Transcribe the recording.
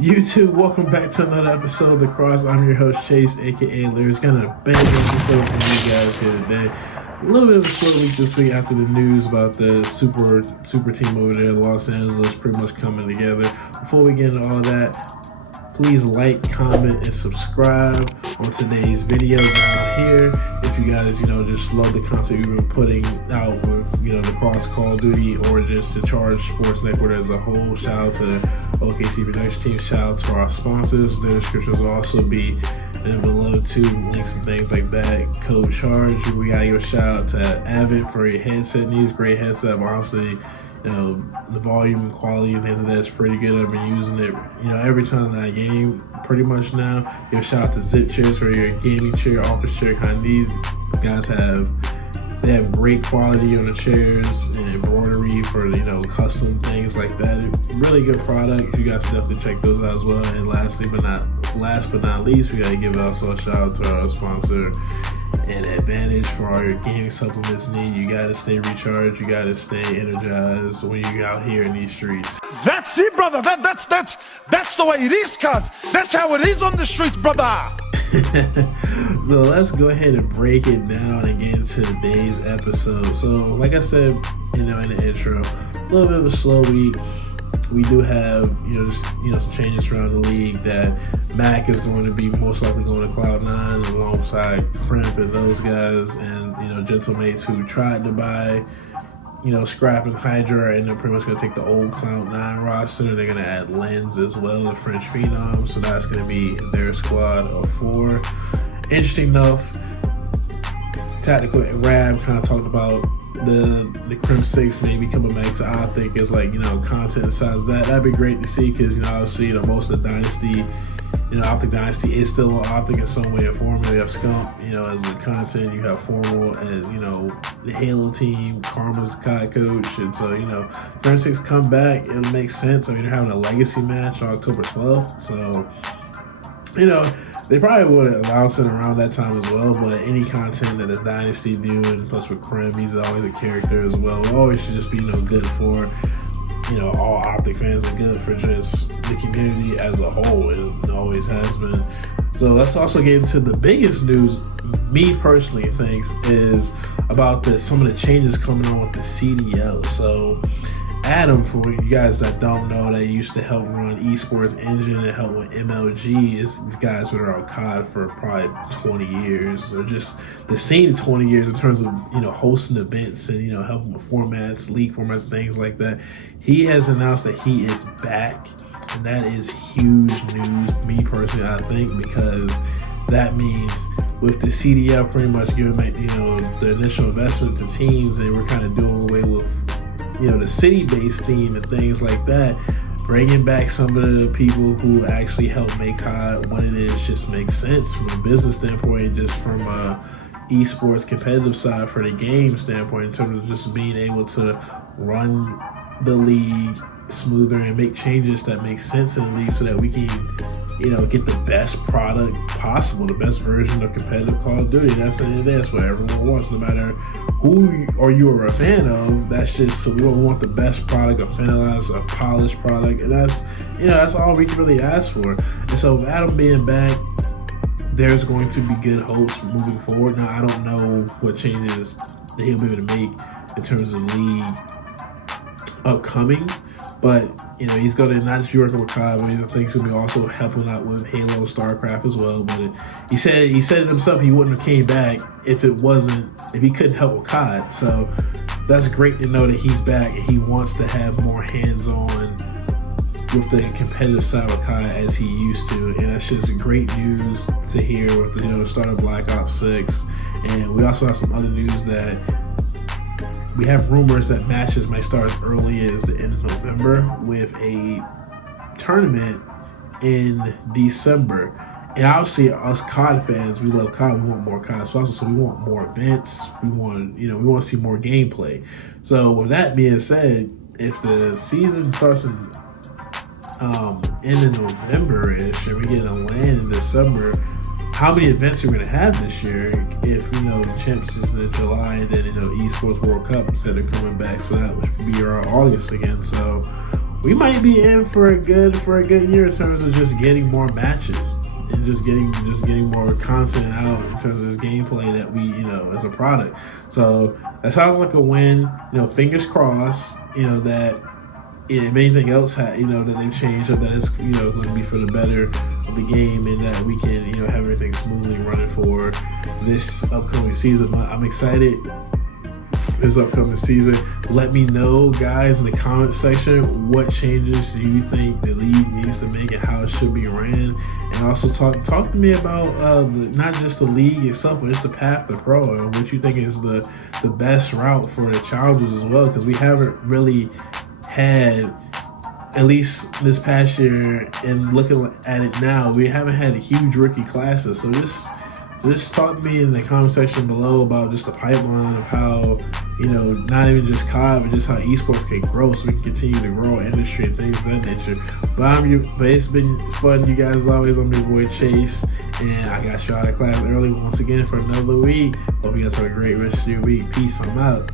YouTube, welcome back to another episode of The Cross. I'm your host, Chase, aka Larry's. Got a big episode for you guys here today. A little bit of a slow week this week after the news about the super team over there in Los Angeles pretty much coming together. Before we get into all that, please like, comment, and subscribe on today's video down here. If you guys, just love the content we've been putting out with, the Cross Call of Duty or just the Charge Sports Network as a whole. Shout out to OKC Production Team. Shout out to our sponsors. Their descriptions will also be below too, links and things like that. Code Charge. We gotta give a shout out to Avid for your headset needs. Great headset. Honestly, the volume and quality and things like that is pretty good. I've been using it, every time that I game pretty much now. Give a shout out to Zip Chairs for your gaming chair, office chair kind. These guys have great quality on the chairs and embroidery for custom things like that. Really good product. You guys should definitely check those out as well. And last but not least, we gotta give also a shout out to our sponsor and Advantage for all your gaming supplements need. You gotta stay recharged. You gotta stay energized when you're out here in these streets. That's it, brother. That's the way it is, cuz. That's how it is on the streets, brother. So let's go ahead and break it down and get into today's episode. So like I said, in the intro, a little bit of a slow week. We do have, some changes around the league that Mac is going to be most likely going to Cloud9 alongside Crimp and those guys and, Gentlemates who tried to buy, Scrap and Hydra, and they're pretty much going to take the old Cloud9 roster. They're going to add Lens as well, the French Phenom, so that's going to be their squad of 4. Interesting enough, Tactical Rab kind of talked about the Crimsix maybe coming back to Optic as content inside of that. That'd be great to see because obviously most of the Dynasty, Optic Dynasty is still on Optic in some way or form. You have Scump, as the content. You have Formal as the Halo team. Karma's the COD coach, and so Crimsix come back. It'll make sense. I mean, they're having a legacy match on October 12th, so they probably would announce it around that time as well, but any content that the Dynasty do, and plus with Krim, he's always a character as well. It always should just be good for all Optic fans and good for just the community as a whole. It always has been. So let's also get into the biggest news, me personally think, is about some of the changes coming on with the CDL. So Adam, for you guys that don't know, that used to help run Esports Engine and help with MLG, is guys who are on COD for probably 20 years, or just the scene 20 years in terms of hosting events and helping with formats, league formats, things like that. He has announced that he is back, and that is huge news. Me personally, I think, because that means with the CDL pretty much giving back the initial investment to teams, and we're kind of doing away with the city-based theme and things like that, bringing back some of the people who actually help make COD what it is just makes sense from a business standpoint, and just from a esports competitive side for the game standpoint, in terms of just being able to run the league smoother and make changes that make sense in the league so that we can get the best product possible, the best version of competitive Call of Duty. That's what everyone wants, no matter who or you are a fan of. That's just, so we don't want the best product, a finalized, a polished product, and that's all we can really ask for. And so with Adam being back, there's going to be good hopes moving forward. Now, I don't know what changes that he'll be able to make in terms of the league upcoming, but he's going to not just be working with COD, but I think he's going to be also helping out with Halo, StarCraft as well. But he said it himself, he wouldn't have came back if he couldn't help with COD. So that's great to know that he's back and he wants to have more hands-on with the competitive side of COD as he used to, and that's just great news to hear with the start of Black Ops 6. And we also have some other news that we have rumors that matches might start as early as the end of November with a tournament in December. And obviously, us COD fans, we love COD. We want more COD sponsors, so we want more events. We want to see more gameplay. So with that being said, if the season starts in end of November-ish, and we get a land in December, how many events are we going to have this year if, the champs is in July and then, Esports World Cup instead of coming back, so that would be around August again. So we might be in for a good year in terms of just getting more matches and just getting more content out in terms of this gameplay that we, as a product. So that sounds like a win. Fingers crossed. That if anything else that they've changed, or that it's going to be for the better of the game, and that we can have everything smoothly running for this upcoming season. I'm excited. This upcoming season. Let me know, guys, in the comment section, what changes do you think the league needs to make and how it should be ran, and also talk to me about not just the league itself, but just the path to pro, and what you think is the best route for the challengers as well, because we haven't really had, at least this past year, and looking at it now, we haven't had huge rookie classes. So just talk to me in the comment section below about just the pipeline of how, not even just COD, but just how esports can grow, so we can continue to grow industry and things of that nature. But it's been fun, you guys. As always, I'm your boy Chase, and I got you out of class early once again for another week. Hope you guys have a great rest of your week. Peace. I'm out.